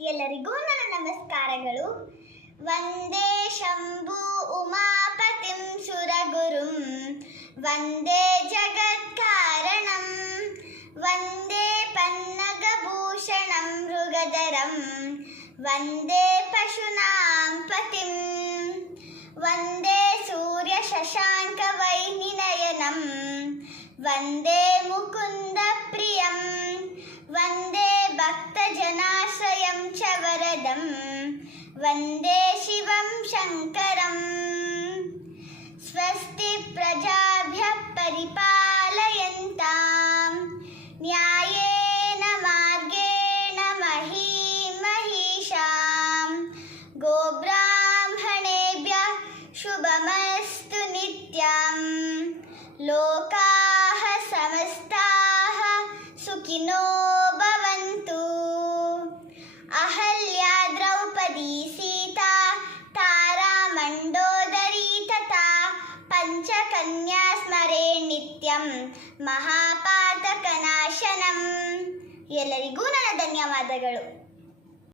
ಎಲ್ಲರಿಗೂ ನನ್ನ ನಮಸ್ಕಾರಗಳು. ವಂದೇ ಶಂಭು ಉಮಾಪತಿಂ ಸುರಗುರುಂ ವಂದೇ ಜಗತ್ಕಾರಣಂ ವಂದೇ ಪನ್ನಗಭೂಷಣಂ ಮೃಗಧರಂ ವಂದೇ ಪಶೂನಾಂ ಪತಿಂ ವಂದೇ ಸೂರ್ಯ ಶಶಾಂಕ ವೈನಿನಯನಂ ವಂದೇ ಮುಕುಂದ ಪ್ರಿಯಂ ವಂದೇ ಭಕ್ತಜನಾಶ್ರಯಂ ಚ ವರದಂ ವಂದೇ ಶಿವಂ ಶಂಕರಂ. ಸ್ವಸ್ತಿ ಪ್ರಜಾಭ್ಯಃ ಪರಿಪಾಲಯಂತಾಂ ನ್ಯಾಯೇನ ಮಾರ್ಗೇಣ ಮಹೀಂ ಮಹಿಷಾಂ ಗೋಬ್ರಾಹ್ಮಣೇಭ್ಯಃ ಶುಭಮಸ್ತು ನಿತ್ಯಂ. ಲೋಕಾಃ ಸಮಸ್ತಾಃ ಸುಖಿನೋ ಭವಂತು. ಅಹಲ್ಯಾ ದ್ರೌಪದಿ ಸೀತಾ ತಾರಾ ಮಂಡೋದರಿ ತಥಾ ಪಂಚಕನ್ಯಾ ಸ್ಮರೇ ನಿತ್ಯಂ ಮಹಾಪಾತಕನಾಶನಂ. ಎಲ್ಲರಿಗೂ ನನ್ನ ಧನ್ಯವಾದಗಳು.